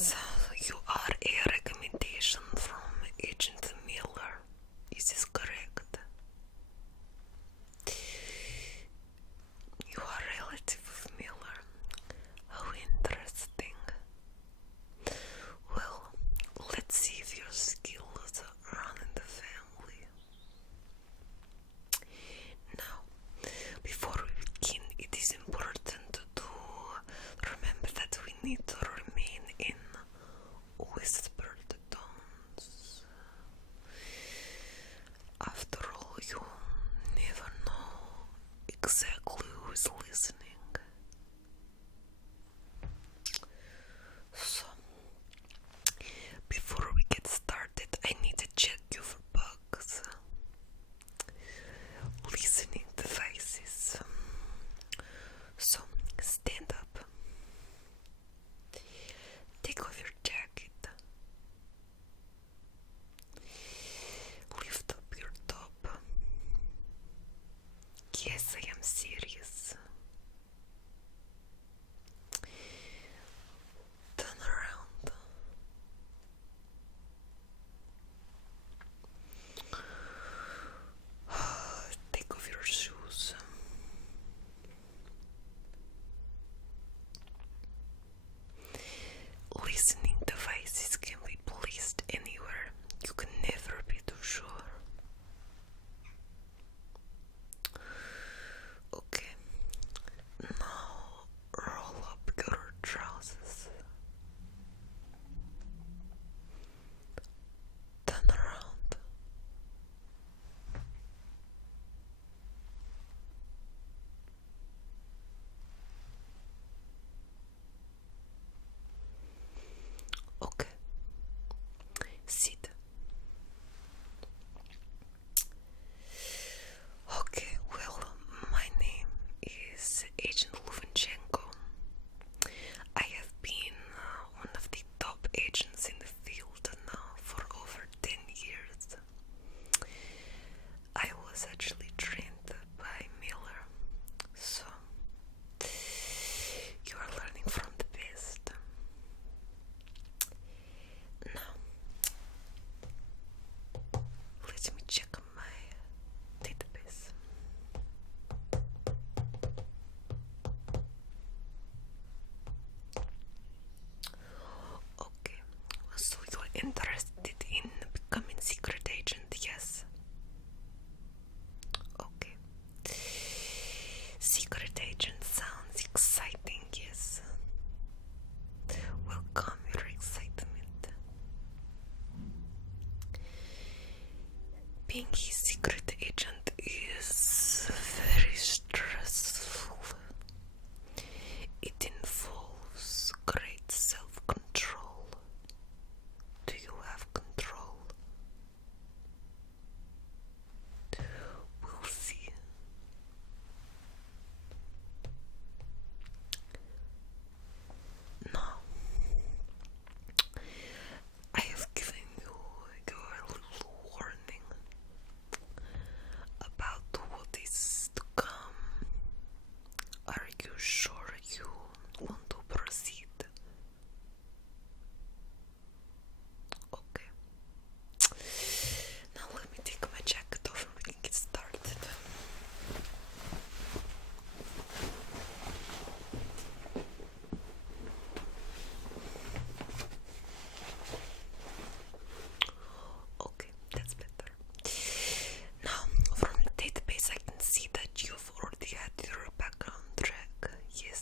Yes, you are a recommendation from Agent Miller. Is this correct? You are a relative of Miller. How interesting. Well, let's see if your skills run in the family. Now, before we begin, it is important to remember that we need to remain in whispered tones. After all, you never know exactly who is listening. So, before we get started, I need to check you for bugs. Listening devices. So, stand up. Take off your jacket. Lift up your top. Yes, I am serious. Turn around. Take off your shoes. Listening devices can be placed anywhere. You can never be too sure. Okay, now roll up your trousers. Turn around. Okay, sit. Okay, well, my name is Agent Luvencencho. I have been one of the top agents in the field now for over 10 years. I was actually trained by Miller, so you are learning from the best. Now, let me check my database. Okay, so you're interested in becoming secret agent, yes? Okay. Secret agent sounds exciting, yes? Welcome your excitement. Being a secret agent is very stressful. It involves great self-control. Do you have control? We'll see. Now, I have given you your little warning about what is to come. Are you sure you want to proceed? Okay. Now let me take my jacket off and we can get started. Okay, that's better. Now, from the database I can see that you've already had your background check. Yes,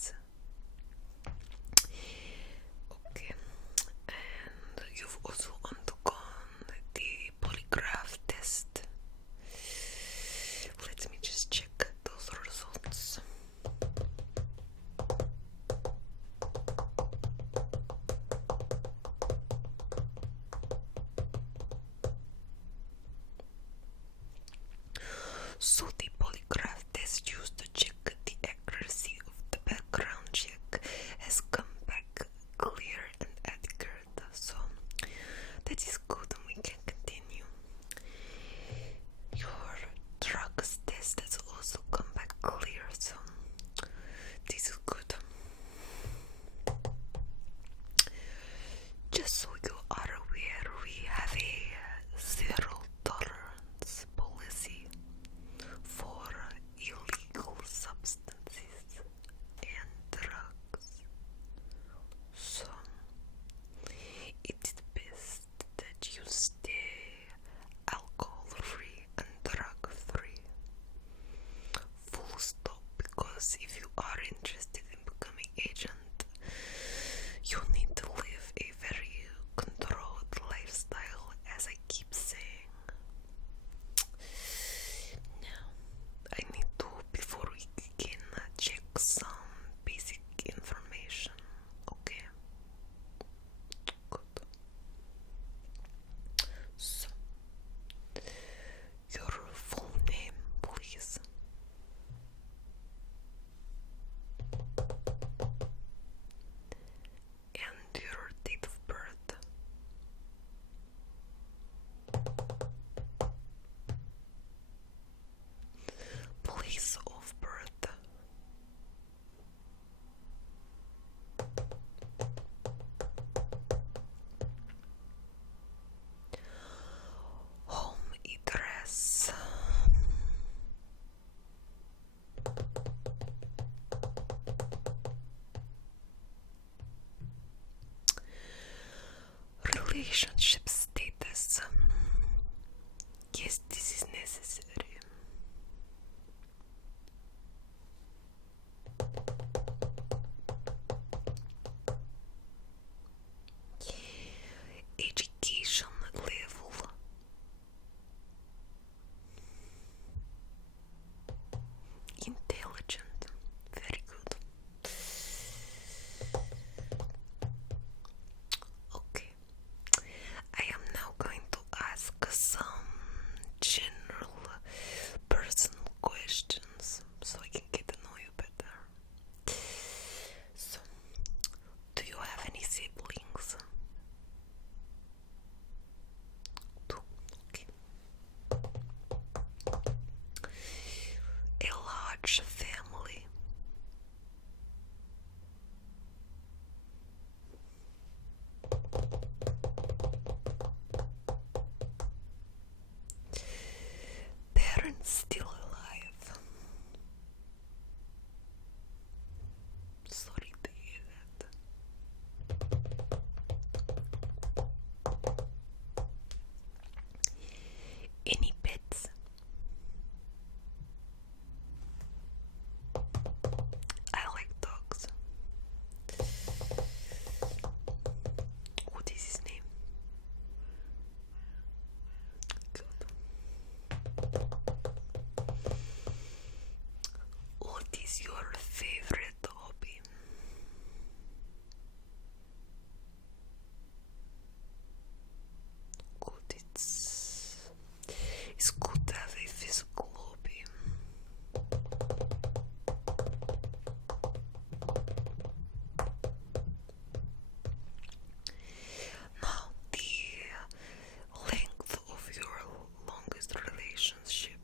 relationship status. Yes, this is necessary. Education level. Intelligent. Very good. Okay. I am now going to ask some general personal questions so I can get to know you better. So, do you have any siblings? Two. Okay. A large family. Parents still alive. Sorry to hear that. Any pets? I like dogs. What is his name? Good. What is your favorite hobby? Good, it's good to have a physical hobby. Now, the length of your longest relationship.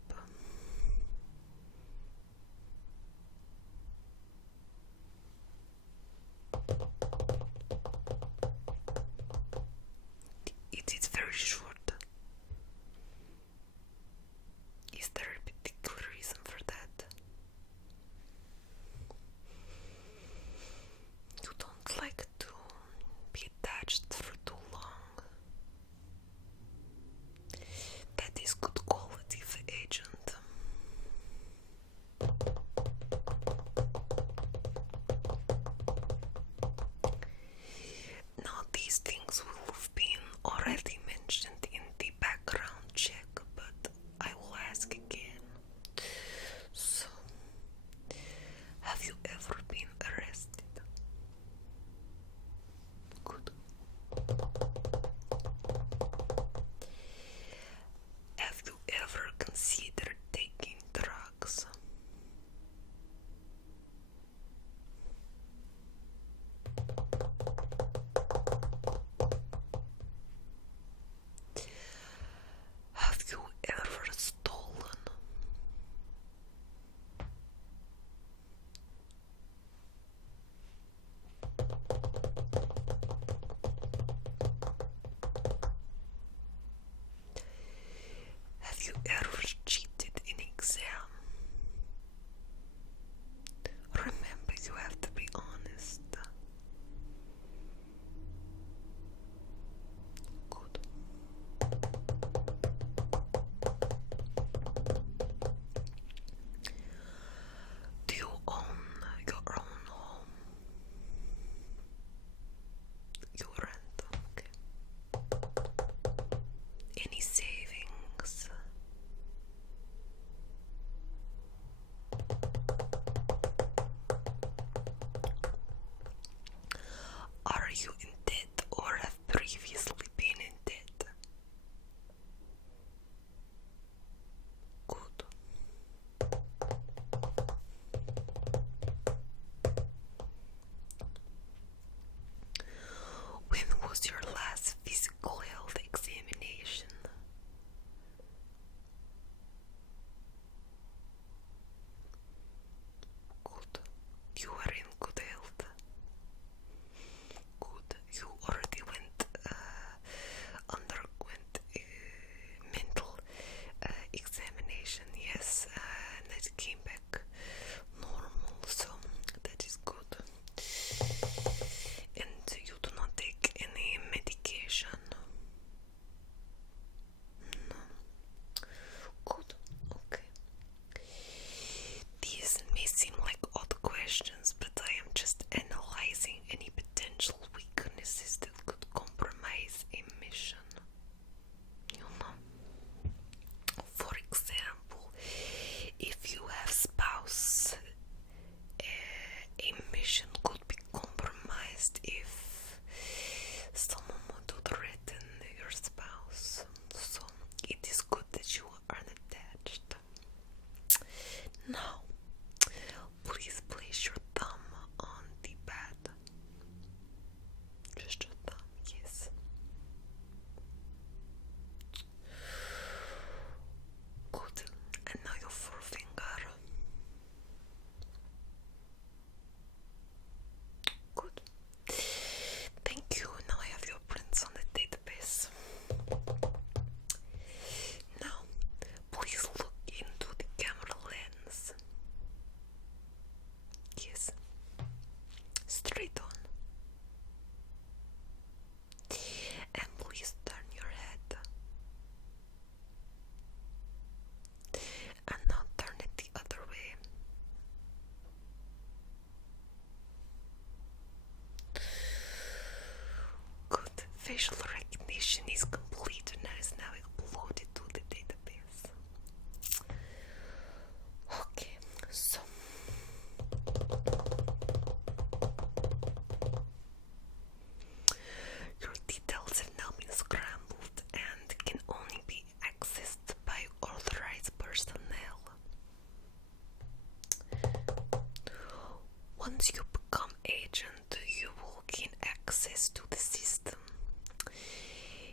Once you become agent, you will gain access to the system.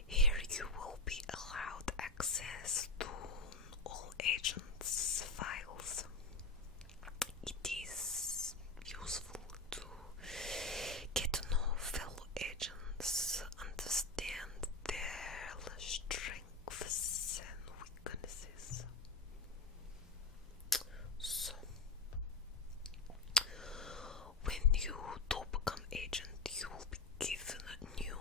Here you will be allowed access to all agents' files. It is useful to get to know fellow agents, understand their strengths and weaknesses. So, when you do become agent, you will be given new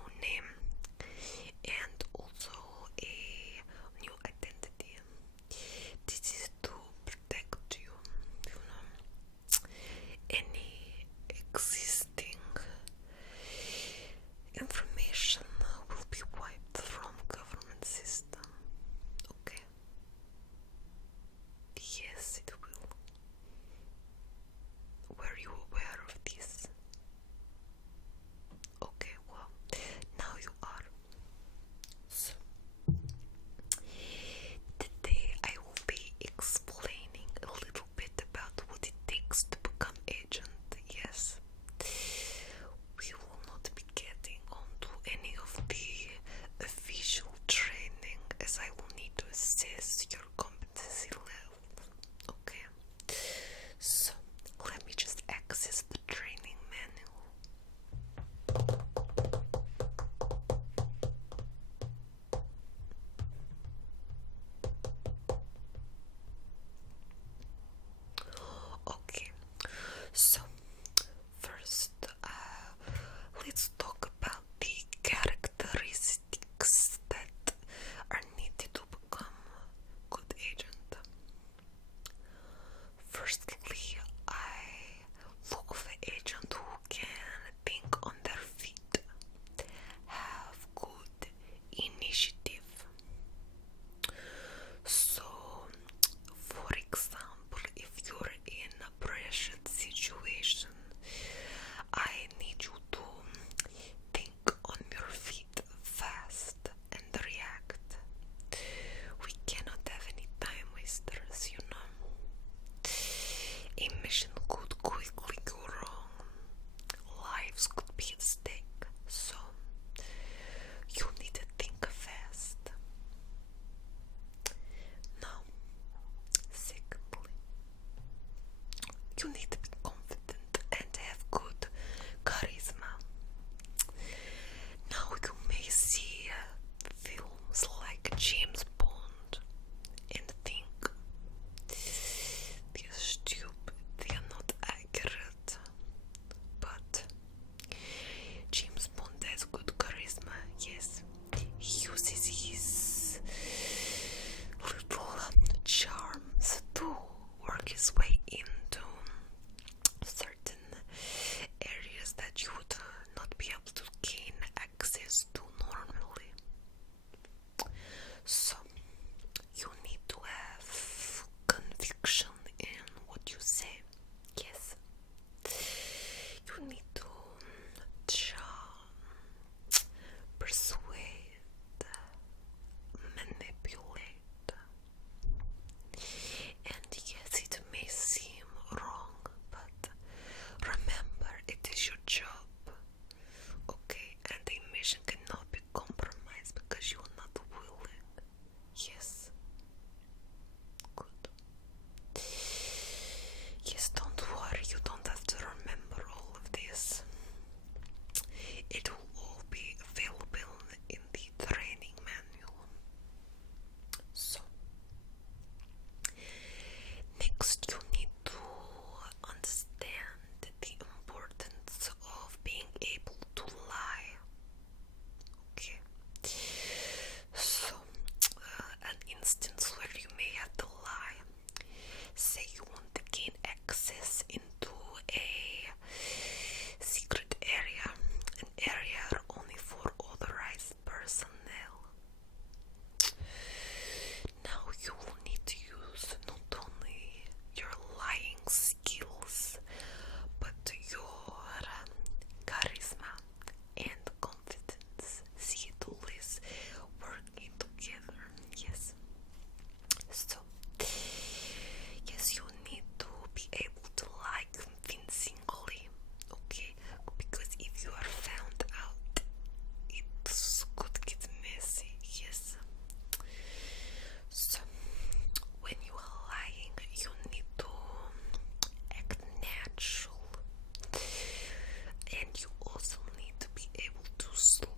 And you also need to be able to slow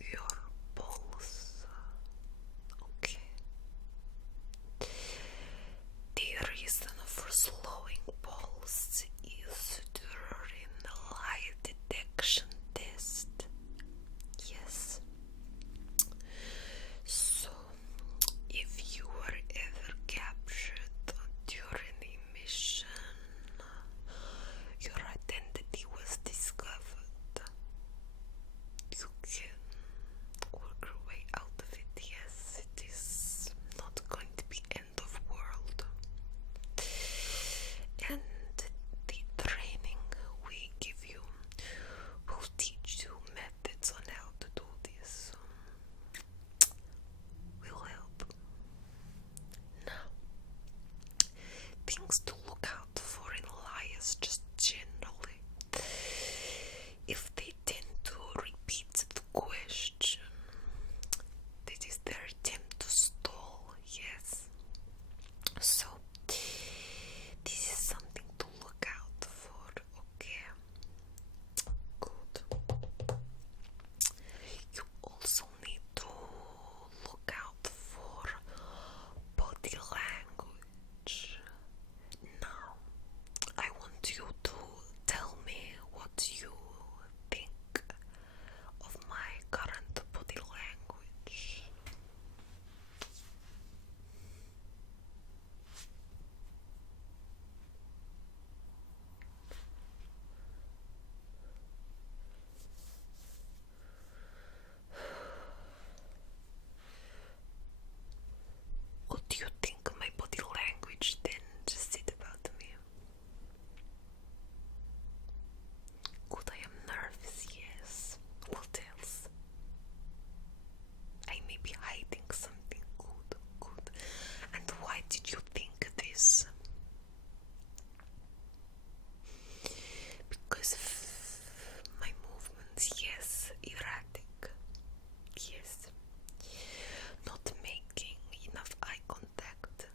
your pulse. Okay. The reason for slowing pulse is during the lie detection test. Yes. So, if you were ever captured during a mission, your identity was discovered, you can work your way out of it. Yes, it is not going to be end of world. And the training we give you will teach you methods on how to do this. Will help. Now, things to look out for in liars, just generally. If they tend to repeat the question, this is their attempt to stall. Yes. So, this is something to look out for. Okay. Good. You also need to look out for body language. Now, I want you to tell me what you think of my current body language. What do you think my body language then just said about me? Good, I am nervous, yes. What else? I may be hiding something. Good. And why did you think this? Because of my movements, yes. Erratic, yes. Not making enough eye contact,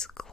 basically.